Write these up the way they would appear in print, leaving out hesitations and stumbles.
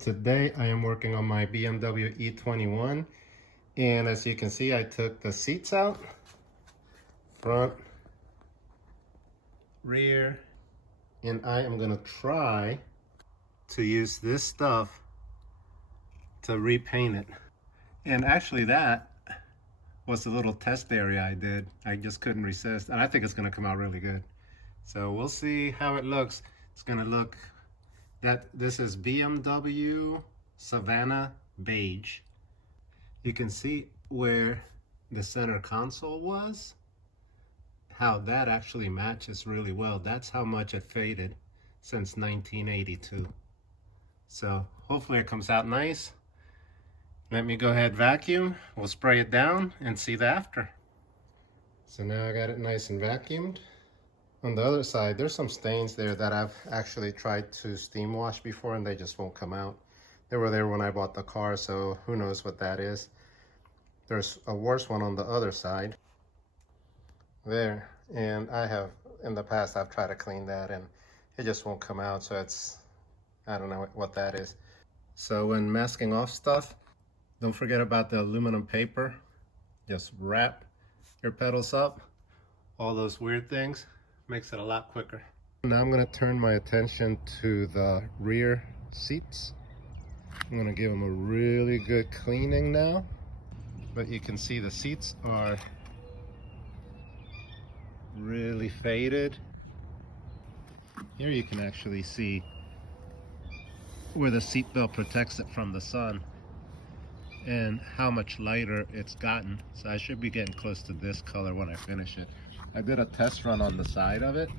Today I am working on my BMW E21, and as you can see I took the seats out, front, rear, and I am going to try to use this stuff to repaint it. And actually that was a little test area I did. I just couldn't resist, and I think it's going to come out really good. So we'll see how it looks. It's going to look this is BMW Savannah Beige. You can see where the center console was, how that actually matches really well. That's how much it faded since 1982. So hopefully it comes out nice. Let me go ahead vacuum. We'll spray it down and see the after. So now I got it nice and vacuumed. On the other side, there's some stains there that I've actually tried to steam wash before and they just won't come out. They were there when I bought the car, so who knows what that is. There's a worse one on the other side. There, and in the past, I've tried to clean that and it just won't come out, so I don't know what that is. So when masking off stuff, don't forget about the aluminum paper. Just wrap your pedals up, all those weird things. Makes it a lot quicker. Now I'm going to turn my attention to the rear seats. I'm going to give them a really good cleaning now. But you can see the seats are really faded. Here you can actually see where the seat belt protects it from the sun and how much lighter it's gotten. So I should be getting close to this color when I finish it. I did a test run on the side of it.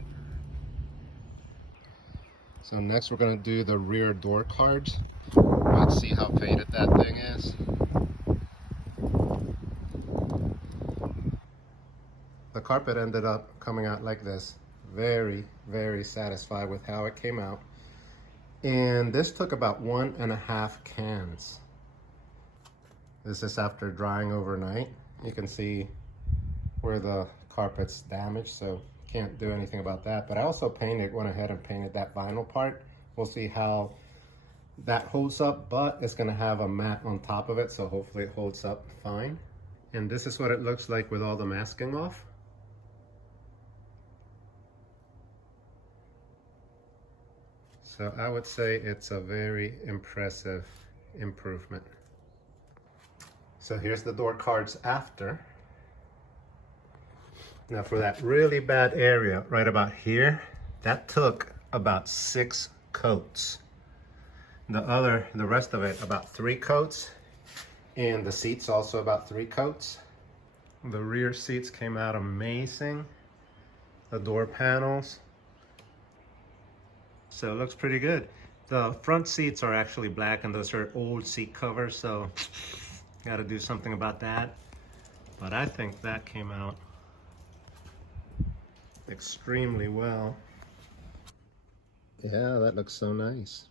So next we're going to do the rear door cards. Let's see how faded that thing is. The carpet ended up coming out like this. Very, very satisfied with how it came out. And this took about 1.5 cans. This is after drying overnight. You can see where the carpet's damaged, so can't do anything about that. But I also went ahead and painted that vinyl part. We'll see how that holds up, but it's gonna have a mat on top of it, so hopefully it holds up fine. And this is what it looks like with all the masking off. So I would say it's a very impressive improvement. So here's the door cards after. Now for that really bad area right about here, that took about 6 coats. The rest of it about 3 coats, and the seats also about 3 coats. The rear seats came out amazing. The door panels. So it looks pretty good. The front seats are actually black and those are old seat covers, so got to do something about that. But I think that came out extremely well. Yeah, that looks so nice.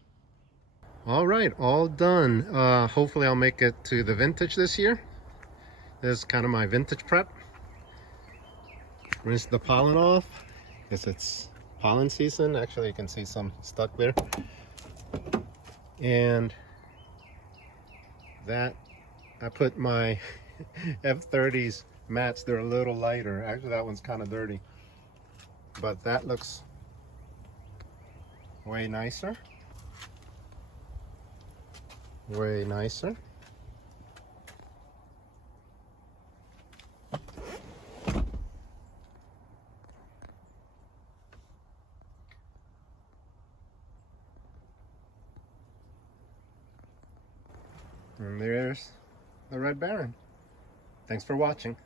All right, all done. Hopefully I'll make it to the vintage this year. This is kind of my vintage prep. Rinse the pollen off because it's pollen season. Actually, you can see some stuck there. And that, I put my F30s mats, they're a little lighter. Actually, that one's kind of dirty. But that looks way nicer. Way nicer. And there's the Red Baron. Thanks for watching.